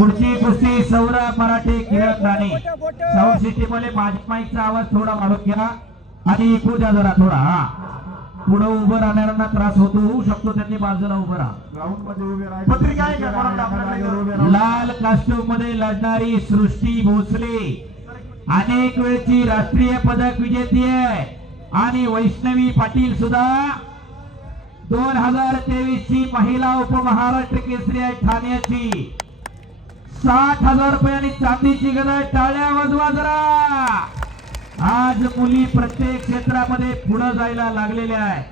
पुढची कुस्ती सौरभ मराठे किरण राणे. साऊंड सिस्टीममध्ये माईकचा आवाज थोडा वाढून घ्या आणि द्या जरा थोडा हा. पुढे उभं राहणाऱ्यांना त्रास होतो होऊ शकतो त्यांनी बाजूला उभं राहा. ग्राउंडमध्ये उभे राहायचे. पत्रिका आहे का? कोणाला आपल्याकडे? उभे राहा. लाल कास्टूममध्ये लढणारी सृष्टी भोसले. अनेक वेळची राष्ट्रीय पदक विजेती आहे. आणि वैष्णवी पाटील सुद्धा. दोन हजार तेवीस ची महिला उपमहाराष्ट्र केसरी आहे ठाण्याची. साठ हजार रुपये आणि चांदीची गदा टाळ्या वाजवा जरा. आज मुली प्रत्येक क्षेत्रामध्ये पुढे जायला लागलेल्या आहे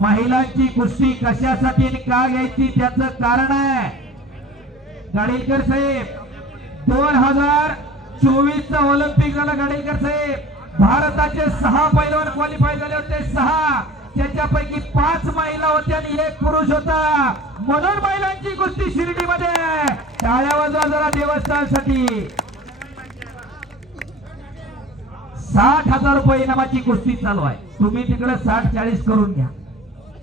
महिलांची कुस्ती कशासाठी आणि का घ्यायची त्याचं कारण आहे. गाडीलकर साहेब दोन हजार चोवीस चा ऑलिम्पिक झालं गाडीलकर साहेब भारताचे सहा पैलवान क्वालिफाय झाले होते सहा. त्याच्यापैकी पाच महिला होत्या आणि एक पुरुष होता. म्हणून महिलांची कुस्ती शिर्डीमध्ये. टाळ्या वाजवा जरा देवस्थानसाठी. साठ हजार रुपये इनामाची कुस्ती चालू आहे. तुम्ही तिकडे साठ चाळीस करून घ्या.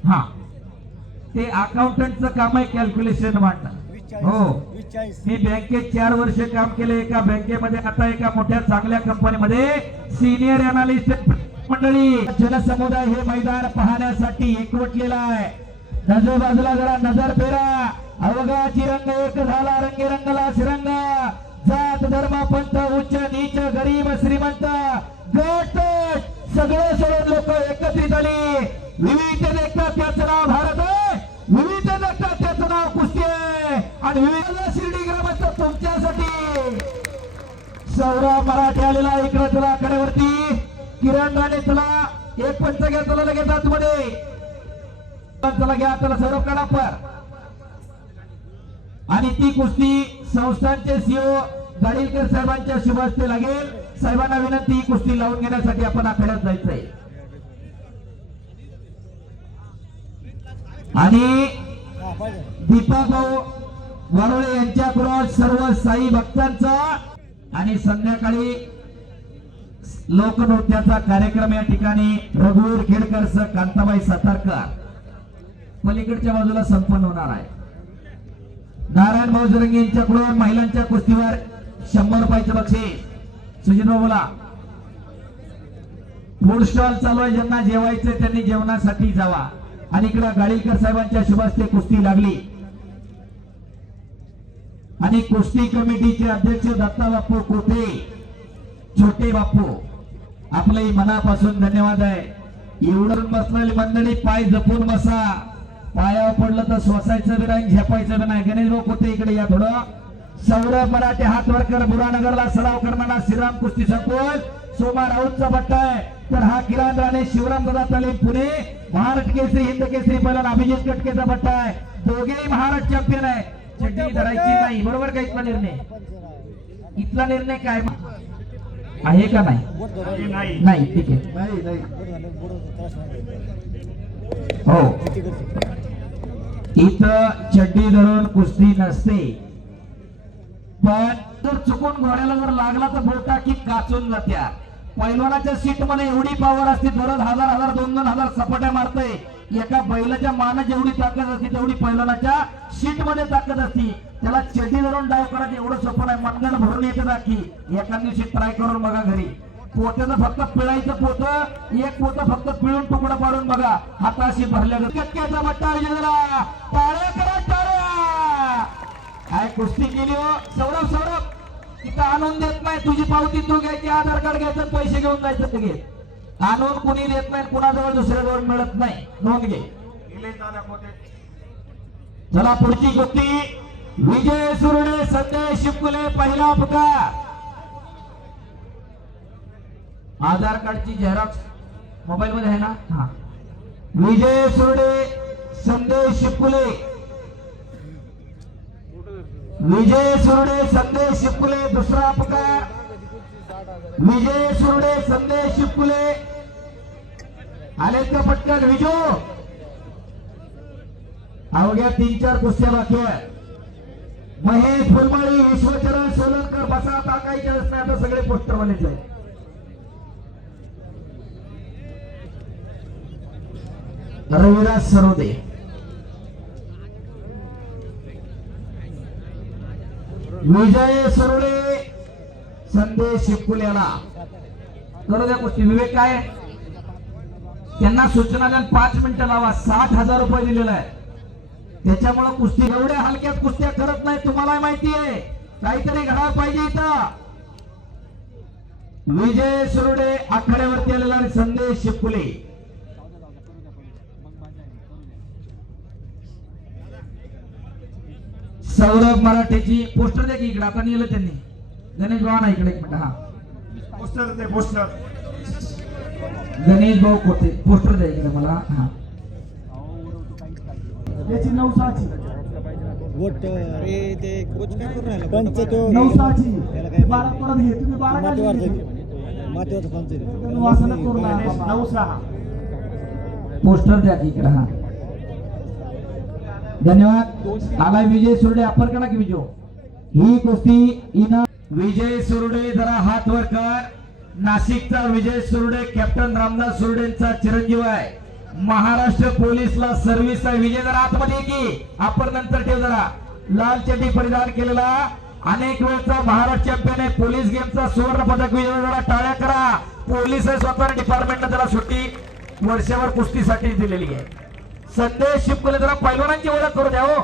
हा. ते अकाउंटंटचं काम आहे कॅल्क्युलेशन मांडणं हो. मी बँकेत चार वर्ष काम केले एका बँकेमध्ये आता एका मोठ्या चांगल्या कंपनीमध्ये सिनियर अनालिस्ट मंडळी जनसमुदाय हे मैदान पाहण्यासाठी एकवटलेला आहे. नजर बाजूला जरा नजर फेरा. अवघाची रंग एक झाला रंगे रंगला शिरंग. जात धर्म पंथ उच्च नीच गरीब श्रीमंत गट सगळं सोडून लोक एकत्रित आली विविध देखता त्याचं नाव भारत आहे. विविध देखता त्याचं नाव कुस्ती आहे. आणि विविध शिर्डी ग्रामस्थ तुमच्यासाठी. सौरभ मराठी आलेला इकडे तुला कडेवरती. किरण राणे तुला एक पंच घ्या तुला लगेच आतमध्ये. चला घ्या तुला सौरभ कडापर. आणि ती कुस्ती संस्थांचे सीओ गाडीलकर साहेबांच्या शुभ हस्ते लागेल. साहेबांना विनंती ही कुस्ती लावून घेण्यासाठी आपण आखाड्यात जायचंय. आणि दीपक भाऊ वारोळे यांच्याकडून सर्व साई भक्तांचा आणि संध्याकाळी लोकनृत्याचा कार्यक्रम या ठिकाणी रघुवीर खेडकर सह कांताबाई सातारकर. पलीकडच्या बाजूला संपन्न होणार आहे. नारायण भाऊ यांच्याकडून महिलांच्या कुस्तीवर शंभर रुपयाचे बक्षीस. सुजित बोला. फूड स्टॉल चालू आहे ज्यांना जेवायचं त्यांनी जेवणासाठी जावा. आणि इकडे गाडीलकर साहेबांच्या शुभास्ते कुस्ती लागली. आणि कुस्ती कमिटीचे अध्यक्ष दत्ता बापू कोठे? छोटे बापू. आपलंही मनापासून धन्यवाद आहे. एवढं बसलेली मंडळी पाय जपून बसा. पायावर पडलं तर स्वसायचं बी नाही झेपायचं बी नाही. गणेश लोक होते इकडे या थोडं? सौरभ मराठे हातवरकर कर बुरानगरला सराव करणारा श्रीराम कुस्ती संकुल. सोमा राऊतचा पट्टा आहे. तर हा किरण राणे शिवराम दादा तालीम पुणे. महाराष्ट्र केसरी हिंद केसरी पहिला अभिजित कटकेचा पट्टा आहे. दोघेही महाराष्ट्र चॅम्पियन आहे. चड्डी धरायची नाही. बरोबर का इथला निर्णय? इथला निर्णय काय? आहे का नाही? नाही ठीक आहे. हो. इथं चड्डी धरून कुस्ती नसते. पण जर चुकून घोड्याला जर लागला तर बोटा की काचून जात्या. पैलवानाच्या सीटमध्ये एवढी पावर असते दररोज हजार हजार दोन दोन हजार सपाट्या मारतोय. एका बैलाच्या माना जेवढी ताकद असते तेवढी पैलवानाच्या सीटमध्ये ताकद असते. त्याला चड्डी धरून डाव करायचं एवढं सोपं नाही. मनगण भरून येते की एका दिवशी ट्राय करून बघा घरी. पोत्याचं फक्त पिळायचं पोत एक पोत फक्त पिळून तुकडा पाडून बघा. हाताशी भरल्या कटक्याचा बट्टा झाला. टाळ्या करा टाळ्या! काय कुस्ती केली हो? सौरभ सौरभ तिथं आणून देत नाही. तुझी पावती तू घ्यायची आधार कार्ड घ्यायचं पैसे घेऊन जायचं ते घे आणून कुणी देत नाही कुणाजवळ दुसऱ्याजवळ मिळत नाही. नोंद घे. चला पुढची कुस्ती विजय सुरडे संजय शिवकुले पहिला पुकार. आधार कार्डची झेरॉक्स मोबाईल मध्ये आहे ना? हा. विजय सुरडे संदेश शिवकुले विजय सुरडे संदेश शिवकुले दुसरा पुकार. विजय सुरडे संदेश शिवकुले आलेत का पटकन विजो. अवघ्या तीन चार कुस्त्या बाकी आहेत. महेश फुलमाळी विश्वचरण सोलनकर बसा टाकायचे असते आता सगळे पोस्टर बनायचे आहेत. रविराज सरोदे. विजय सरोडे संदेश शिवकुल्याला करू द्या गोष्टी. विवेक काय? त्यांना सूचना द्या पाच मिनिटं लावा. साठ हजार रुपये दिलेला आहे. त्याच्यामुळे कुस्ती एवढ्या हलक्यात कुस्त्या करत नाही तुम्हाला माहिती आहे. काहीतरी घडायला पाहिजे इथं. विजय सुरुडे आखाड्यावरती आलेला आणि संदेश शिवकुले सौरभ मराठेची पोस्टर द्या की इकडे. आता नेलं त्यांनी. गणेश भाऊ ना इकडे एक मिनिट हा पोस्टर ते पोस्टर गणेश भाऊ कोटे पोस्टर द्या इकडे मला हा याची नवसाची वोट अरे ते कोच काय करून राहिला पंच तो नवसाची त्याला काय बारा परत घे तुम्ही बारा मातीवर काढली. मातीवरचा पंच आहे. तुम्ही वासना करू नका गणेश बाबा. नऊ सहा पोस्टर द्या इकडे हा धन्यवाद आला विजय सुरडे अप्पर करा की विजय ही कुस्ती इना विजय सुरडे जरा हात वर कर. नाशिकचा विजय सुरडे कॅप्टन रामदास सुरडेंचा चिरंजीव आहे. महाराष्ट्र पोलीसला सर्व्हिस आहे. विजय जरा आतमध्ये ये की. आपण नंतर ठेव जरा. लाल चड्डी परिधान केलेला. अनेक वेळचा महाराष्ट्र चॅम्पियन आहे. पोलीस गेमचा सुवर्ण पदक विजय जरा टाळ्या करा. पोलीस आहे स्वतः डिपार्टमेंटला जरा सुट्टी वर्षभर कुस्तीसाठी दिलेली आहे. संदेश शिवकुले जरा पैलवानांची ओळख करू द्या हो.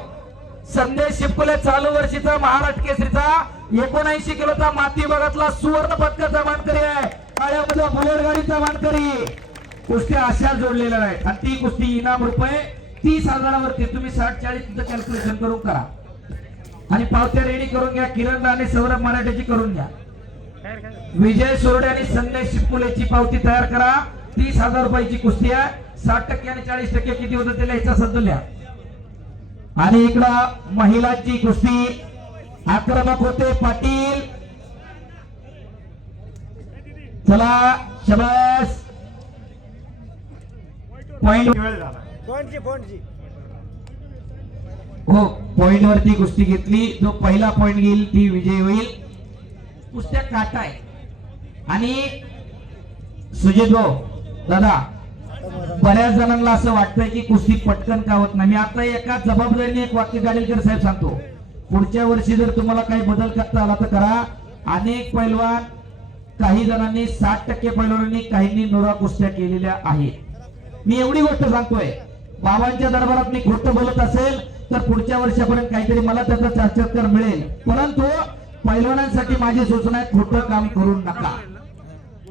संदेश शिपकुले चालू वर्षीचा महाराष्ट्र केसरीचा. एकोणऐंशी किलोचा माती भागातला सुवर्ण पदकाचा मानकरी आहे. काळ्यामधला बुलेट गाडीचा मानकरी. कुस्त्या अशा जोडलेल्या आहेत आणि ती कुस्ती इनाम रुपये तीस हजारावरती तुम्ही साठ चाळीस कॅल्क्युलेशन करून करा. आणि पावत्या रेडी करून घ्या. किरण आणि सौरभ मराठ्याची करून घ्या. विजय सोरडे आणि संदेश शिपकुलेची पावती तयार करा. तीस हजार रुपयाची कुस्ती आहे. साठ टक्के आणि चाळीस टक्के किती होतं त्याला ह्याचा सद्दू लिहा. आणि इकडं महिलांची कुस्ती. आक्रमक होते पाटील. चला शबास. पॉइंट हो पॉइंट वरती कुस्ती घेतली. जो पहिला पॉइंट घेईल ती विजय होईल. कुस्त्या काटा आहे आणि सुजित भाऊ दादा बऱ्याच जणांना असं वाटतंय की कुस्ती पटकन का होत नाही. मी आता एका जबाबदारीने एक वाक्य गाडीलकर साहेब सांगतो. पुढच्या वर्षी जर तुम्हाला काही बदल करता आला तर करा. अनेक पैलवान काही जणांनी साठ टक्के पैलवानांनी काहींनी नोरा कुस्त्या केलेल्या आहेत. मी एवढी गोष्ट सांगतोय. बाबांच्या दरबारात मी खोट बोलत असेल तर पुढच्या वर्षापर्यंत काहीतरी मला त्याचा साक्षात्कार मिळेल. परंतु पैलवानांसाठी माझी सूचना आहे खोटं काम करू नका.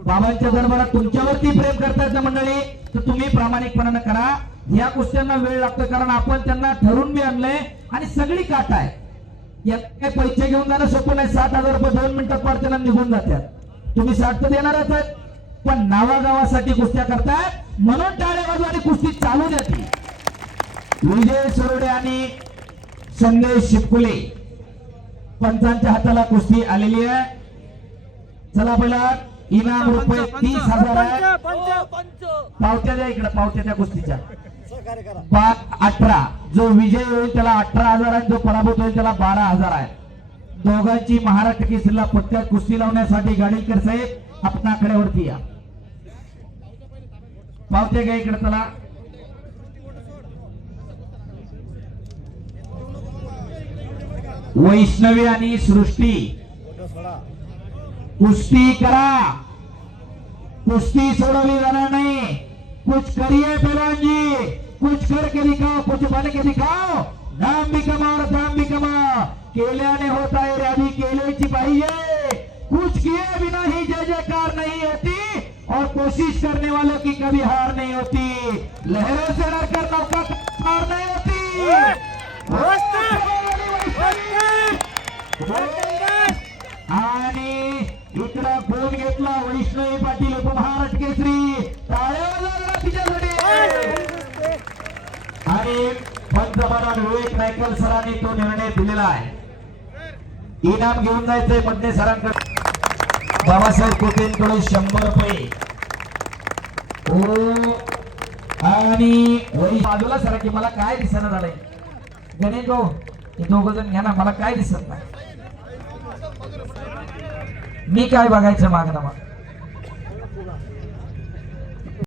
बाबांच्या दरबारात तुमच्यावरती प्रेम करतायत ना मंडळी? तर तुम्ही प्रामाणिकपणानं करा. या गोष्टींना वेळ लागतो कारण आपण त्यांना ठरून मी आणलंय आणि सगळी काट आहे. यात काय पैसे घेऊन जाणं सोपं नाही. साठ हजार रुपये दोन मिनिटात पार त्यांना निघून जातात. तुम्ही साठ तर देणारच आहेत पण नावागावासाठी कुस्त्या करतायत म्हणून टाळे बाजू आणि कुस्ती चालू देते विजय सरोडे आणि संदेश शिपकुले पंचांच्या हाताला कुस्ती आलेली आहे. चला पहिला. इनाम रुपये तीस हजार आहे. पावत्या द्या इकडे पावत्या त्या कुस्तीच्या. करा. बा अठरा. जो विजय होईल त्याला अठरा हजार आहे जो पराभूत होईल त्याला बारा हजार आहे. दोघांची महाराष्ट्र केसरीला पत्त्यात कुस्ती लावण्यासाठी गाडीकर साहेब आपणा आकड्यावरती या. पावत्या घ्या इकडे चला. वैष्णवी आणि सृष्टी. कुस्ती करा. कुस्ती सोडवली जाणार नहीं। कुछ करिए पहलवान जी कुछ करके दिखाओ कुछ बन के दिखाओ। नाम भी कमाओ और दाम भी कमाओ। केल्याने होता है रॅली केल्याची पाहिजे कुछ किए बिना ही जय जयकार नहीं होती और कोशिश करने वालों की कभी हार नहीं होती। लहरों से डरकर नौका हार नहीं होती। आणि इकडं फ़ोन घेतला वैष्णवी पाटील मैत्री आणि पंतप्रधान विवेक नायकल सरांनी तो निर्णय दिलेला आहे. इनाम घेऊन जायचंय मधने सरांकडे. बाबासाहेब कोटेंकडे शंभर रुपये. आणि बाजूला सरा की मला काय दिसणं झालंय? गणेश भाऊ हे दोघ जण घ्या ना मला काय दिसत नाही. मी काय बघायचं मागणं मग?